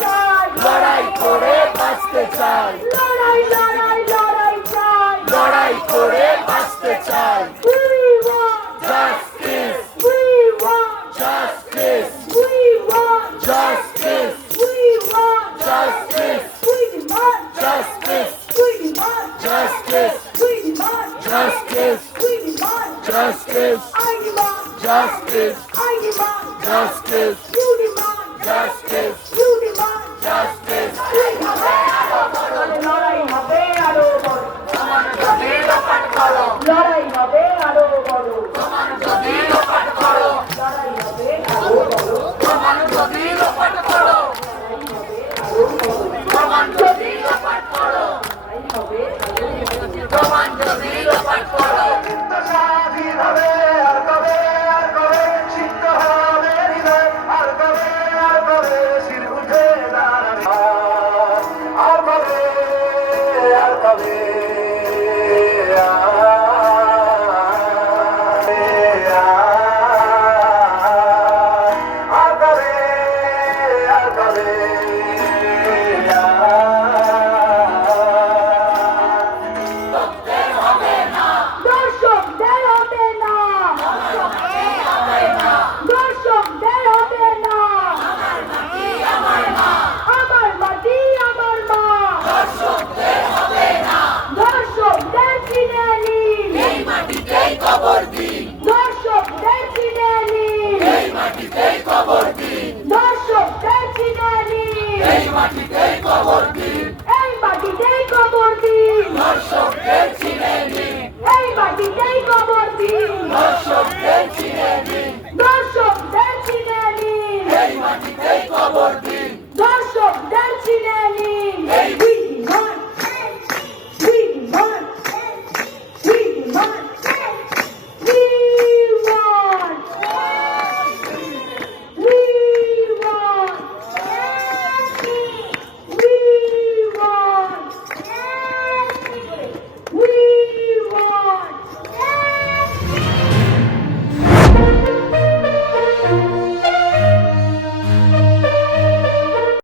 চাই। লড়াই করে বাঁচতে চাই। লড়াই লড়াই লড়াই চাই। লড়াই করে বাঁচতে চাই। We demand justice. You demand justice. You demand justice. Take cover, be